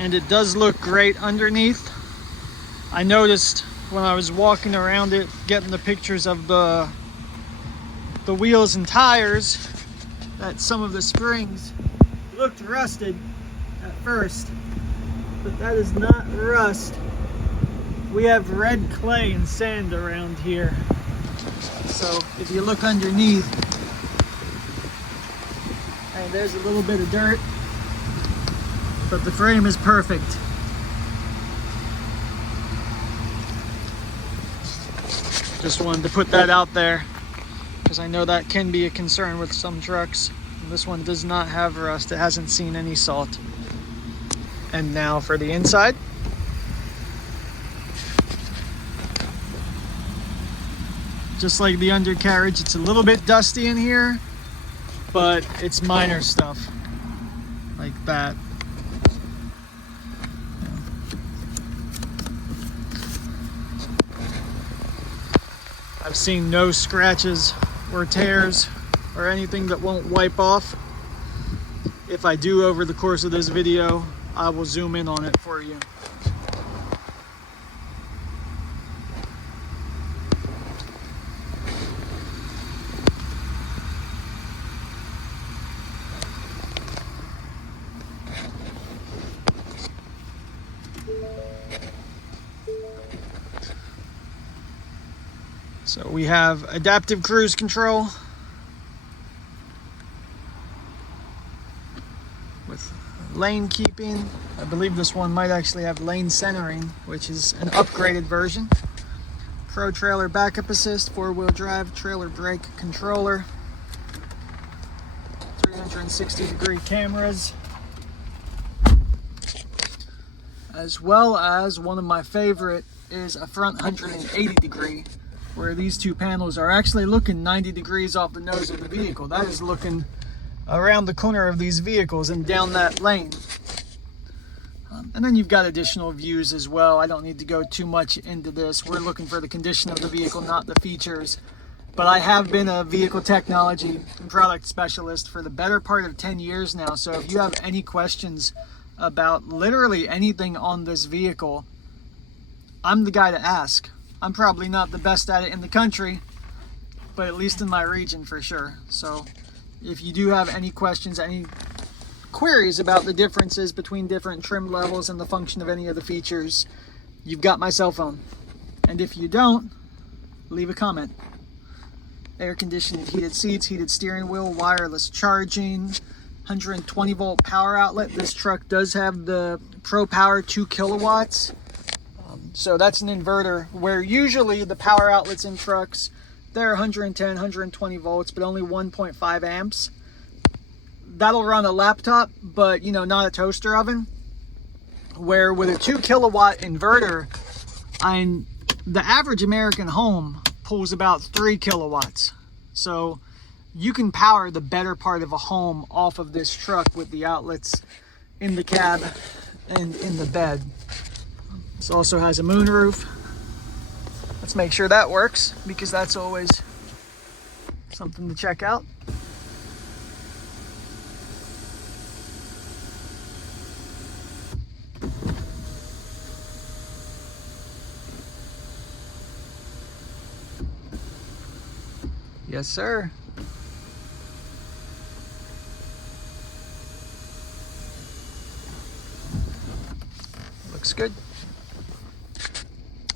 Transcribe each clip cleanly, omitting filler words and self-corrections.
and it does look great underneath. I noticed when I was walking around it, getting the pictures of the wheels and tires, that some of the springs looked rusted at first, but that is not rust. We have red clay and sand around here. So if you look underneath, hey, there's a little bit of dirt, but the frame is perfect. Just wanted to put that out there because I know that can be a concern with some trucks. And this one does not have rust. It hasn't seen any salt. And now for the inside. Just like the undercarriage, it's a little bit dusty in here, but it's minor stuff like that. I've seen no scratches or tears or anything that won't wipe off. If I do over the course of this video, I will zoom in on it for you. So we have adaptive cruise control with lane keeping. I believe this one might actually have lane centering, which is an upgraded version. Pro trailer backup assist, 4-wheel drive, trailer brake controller, 360-degree cameras, as well as one of my favorite is a front 180-degree, where these two panels are actually looking 90 degrees off the nose of the vehicle. That is looking around the corner of these vehicles and down that lane. And then you've got additional views as well. I don't need to go too much into this. We're looking for the condition of the vehicle, not the features. But I have been a vehicle technology and product specialist for the better part of 10 years now. So if you have any questions about literally anything on this vehicle, I'm the guy to ask. I'm probably not the best at it in the country, but at least in my region for sure. So if you do have any questions, any queries about the differences between different trim levels and the function of any of the features, you've got my cell phone. And if you don't, leave a comment. Air conditioned heated seats, heated steering wheel, wireless charging, 120 volt power outlet. This truck does have the Pro Power 2 kilowatts. So that's an inverter where usually the power outlets in trucks, they're 110, 120 volts, but only 1.5 amps. That'll run a laptop, but not a toaster oven. Where with a 2 kilowatt inverter, the average American home pulls about 3 kilowatts. So you can power the better part of a home off of this truck with the outlets in the cab and in the bed. This also has a moonroof. Let's make sure that works, because that's always something to check out. Yes, sir. Looks good.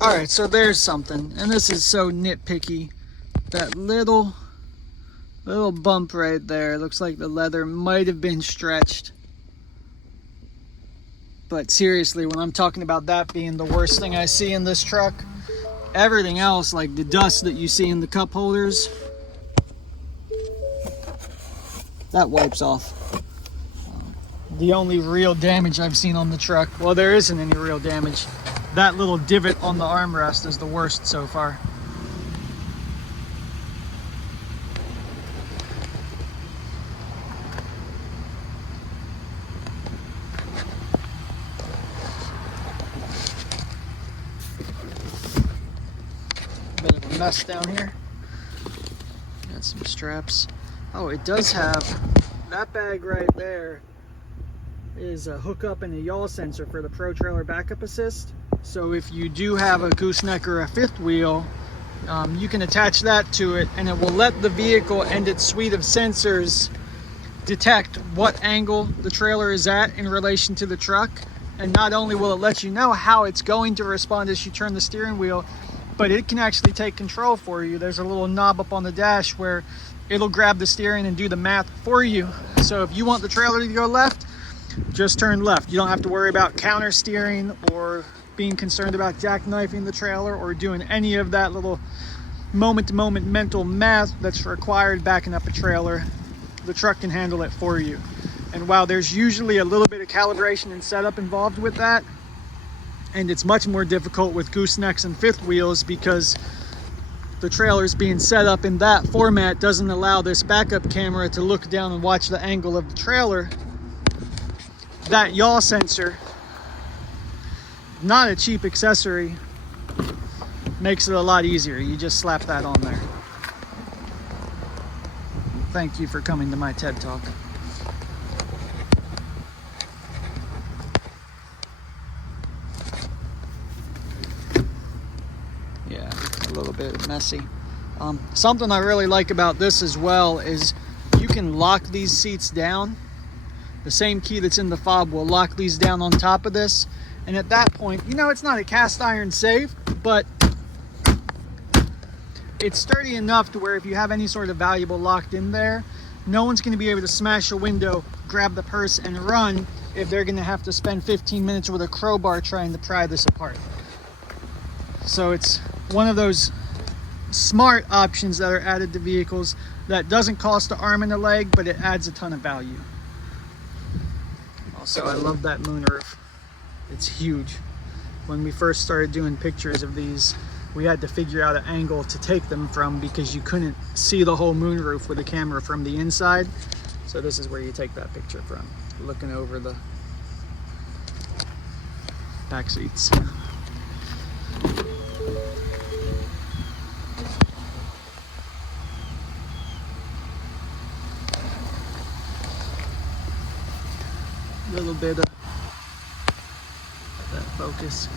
All right, so there's something, and this is so nitpicky. That little bump right there, looks like the leather might have been stretched. But seriously, when I'm talking about that being the worst thing I see in this truck, everything else, like the dust that you see in the cup holders, that wipes off. The only real damage I've seen on the truck, well, there isn't any real damage. That little divot on the armrest is the worst so far. Bit of a mess down here. Got some straps. Oh, it does have that bag right there. is a hookup and a yaw sensor for the Pro Trailer Backup Assist. So if you do have a gooseneck or a fifth wheel, you can attach that to it, and it will let the vehicle and its suite of sensors detect what angle the trailer is at in relation to the truck. And not only will it let you know how it's going to respond as you turn the steering wheel, but it can actually take control for you. There's a little knob up on the dash where it'll grab the steering and do the math for you. So if you want the trailer to go left, just turn left. You don't have to worry about counter steering or being concerned about jackknifing the trailer or doing any of that little moment-to-moment mental math that's required backing up a trailer. The truck can handle it for you. And while there's usually a little bit of calibration and setup involved with that, and it's much more difficult with goosenecks and fifth wheels because the trailer's being set up in that format doesn't allow this backup camera to look down and watch the angle of the trailer. That yaw sensor, not a cheap accessory, makes it a lot easier. You just slap that on there. Thank you for coming to my TED Talk. Yeah, a little bit messy. Something I really like about this as well is you can lock these seats down. The same key that's in the fob will lock these down on top of this. And at that point, you know, it's not a cast iron safe, but it's sturdy enough to where if you have any sort of valuable locked in there, no one's going to be able to smash a window, grab the purse, and run if they're going to have to spend 15 minutes with a crowbar trying to pry this apart. So it's one of those smart options that are added to vehicles that doesn't cost an arm and a leg, but it adds a ton of value. Also, I love that moonroof. It's huge. When we first started doing pictures of these, we had to figure out an angle to take them from because you couldn't see the whole moonroof with the camera from the inside. So this is where you take that picture from, looking over the back seats. A little bit of that focus,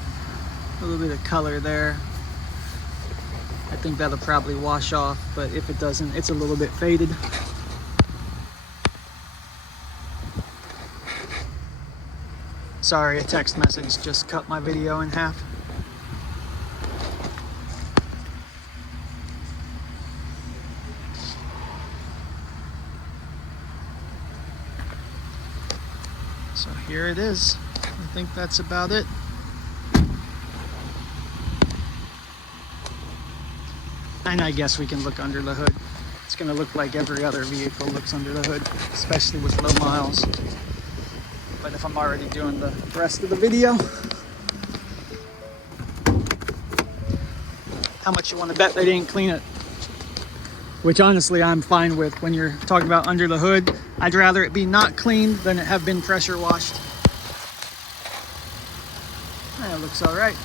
a little bit of color there. I think that'll probably wash off, but if it doesn't, it's a little bit faded. Sorry, a text message just cut my video in half. So here it is. I think that's about it. And I guess we can look under the hood. It's going to look like every other vehicle looks under the hood, especially with low miles. But if I'm already doing the rest of the video, how much you want to bet they didn't clean it? Which honestly I'm fine with when you're talking about under the hood. I'd rather it be not cleaned than it have been pressure washed. That looks all right.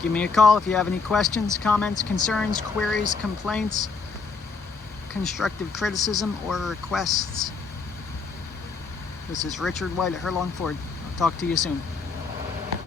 Give me a call if you have any questions, comments, concerns, queries, complaints, constructive criticism, or requests. This is Richard White at Herlong Ford. I'll talk to you soon.